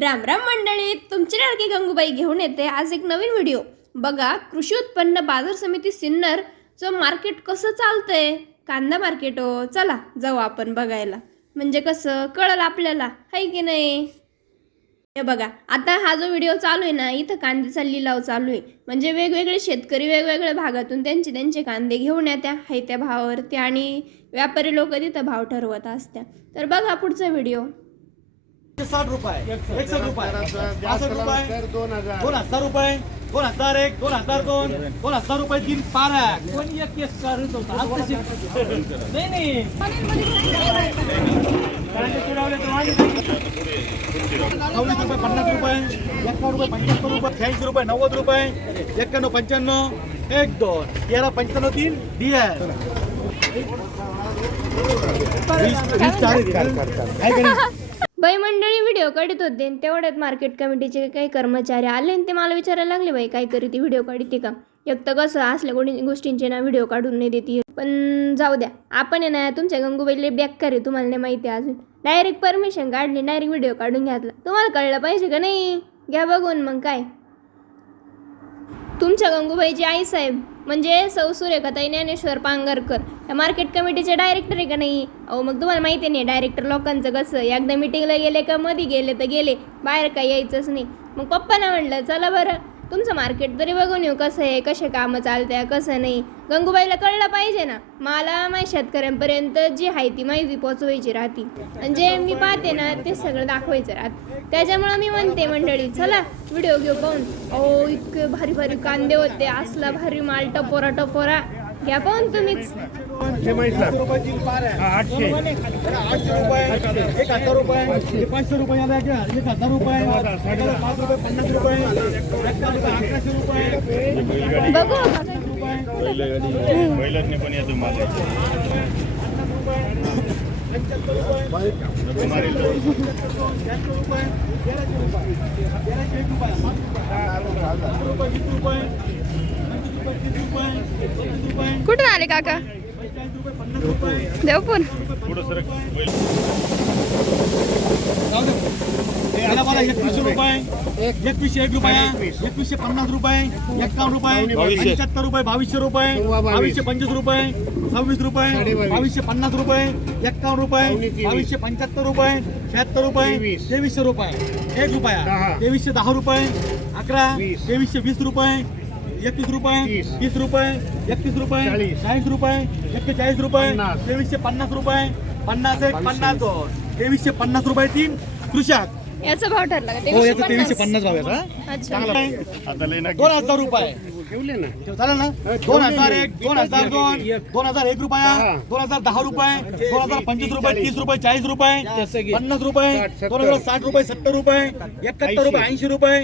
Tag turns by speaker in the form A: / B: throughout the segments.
A: राम राम मंडळी तुमची लाडकी गंगूबाई घेऊन येते आज एक नवीन व्हिडिओ. बघा कृषी उत्पन्न बाजार समिती सिन्नरचं मार्केट कसं चालतंय? कांदा मार्केट हो चला जाऊ आपण बघायला. म्हणजे कसं? कळलं आपल्याला आहे की नाही? हे बघा आता हा जो व्हिडिओ चालू आहे ना इथं कांद्याचा लिलाव चालू आहे. म्हणजे वेगवेगळे शेतकरी वेगवेगळ्या भागातून त्यांचे त्यांचे कांदे घेऊन येत्या हाय त्या भावावरती. आणि व्यापारी लोक तिथं भाव ठरवत असत्या. तर बघा पुढचा व्हिडिओ.
B: साठ रुपये एकसष्ट. रुपये. रुपये
C: दोन हजार.
B: रुपये दोन हजार एक दोन हजार दोन दोन हजार रुपये तीन पार
D: कोणी एक केस करत होता नाही नाही.
B: सव्वीस रुपये पन्नास रुपये एक्कावन्न रुपये पंच्याहत्तर रुपये शहाऐंशी रुपये नव्वद रुपये एक्क्याण्णव पंच्याण्णव एक दोन. तेरा पंच्याण्णव तीन डी आहे
A: बाई मंडळी व्हिडिओ काढत होते आणि तेवढ्यात मार्केट कमिटीचे काही कर्मचारी आले आणि ते मला विचारायला लागले बाई काय करी ती व्हिडिओ काढते का? एक तर कसं असल्या कोणी गोष्टींचे ना व्हिडिओ काढून नाही देते. पण जाऊ द्या आपण आहे ना तुमच्या गंगूबाईले बॅक आहे तुम्हाला नाही माहिती आहे अजून. डायरेक्ट परमिशन काढली डायरेक्ट व्हिडिओ काढून घातला. तुम्हाला कळलं पाहिजे का नाही? घ्या बघून मग काय. तुमच्या गंगूबाईची आई साहेब म्हणजे सौ ताई ज्ञानेश्वर पांगरकर त्या मार्केट कमिटीचे डायरेक्टर आहे का नाही? अहो मग तुम्हाला माहिती नाही डायरेक्टर लोकांचं कसं? एकदा मिटिंगला गेले का मध्ये गेले तर गेले. बाहेर काही यायचंच नाही. मग पप्पांना म्हणलं चला बरं. तुमचं मार्केट तरी बघून येऊ कसं आहे कसे कामं चालत्या कसं नाही. गंगूबाईला कळलं पाहिजे ना मला माझ्या शेतकऱ्यांपर्यंत जी आहे ती माहिती पोचवायची राहती. आणि जे मी पाहते ना ते सगळं दाखवायचं राहत. त्याच्यामुळं मी म्हणते मंडळी चला व्हिडिओ घेऊ पाहून. अहो इतके भारी भारी कांदे होते असला भारी माल टपोरा टपोरा. घ्या पाहून तुम्हीच
C: हे माहीत
B: आठशे रुपये आठशे. एक हजार रुपये. पाचशे रुपये आला घ्या एक हजार रुपये. पाच रुपये पन्नास रुपये. अकराशे रुपये.
A: बघू
E: बैलांनी पण येतो मला.
B: रुपये.
A: कुठून आले काका। देवपूर।
B: एकवीसशे रुपये एकवीसशे एक रुपया एकवीसशे पन्नास रुपये एक्कावन्न रुपये पंच्याहत्तर रुपये बावीसशे रुपये बावीसशे पंचवीस रुपये सव्वीस रुपये बावीसशे पन्नास रुपये एक्कावन्न रुपये
C: तेवीस.
B: बावीसशे पंच्याहत्तर रुपये शहात्तर रुपये तेवीसशे रुपये एक रुपया तेवीसशे दहा रुपये. अकरा.
C: वीस.
B: तेवीसशे वीस रुपये. एकतीस रुपये
C: तीस.
B: रुपये एकतीस रुपये
C: चाळीस.
B: रुपये एक्केचाळीस रुपये. तेवीसशे पन्नास रुपये पन्नास एक. पन्नास दोन तेवीसशे पन्नास रुपये तीन कृषक
A: याचा भाव ठरला का?
B: हो याचं तेवीसशे पन्नास. भाव याचा चांगला दोन हजार रुपये.
C: ठेवले ना.
B: चालेल ना? दोन हजार एक दोन हजार दोन दोन हजार एक रुपया. दोन हजार दहा रुपये दोन हजार पंचवीस रुपये तीस रुपये चाळीस रुपये पन्नास रुपये. दोन हजार साठ रुपये सत्तर रुपये एकाहत्तर रुपये ऐंशी रुपये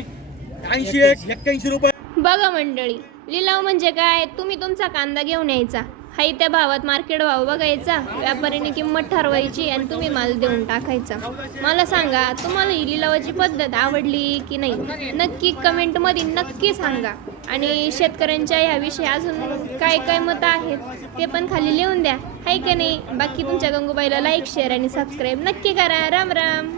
B: ऐंशी एक एक्क्याऐंशी रुपये.
A: बघा मंडळी लिलाव म्हणजे काय? तुम्ही तुमचा कांदा घेऊन यायचा. हाय त्या भावात मार्केट भाव बघायचा व्यापाऱ्याने किंमत ठरवायची आणि तुम्ही माल देऊन टाकायचा. मला सांगा तुम्हाला ही लिलावाची पद्धत आवडली की नाही? नक्की कमेंटमध्ये नक्की सांगा. आणि शेतकऱ्यांच्या ह्याविषयी अजून काय काय मतं आहेत ते पण खाली लिहून द्या. हाय का नाही? बाकी तुमच्या गंगूबाईला लाईक शेअर आणि सबस्क्राईब नक्की करा. राम राम.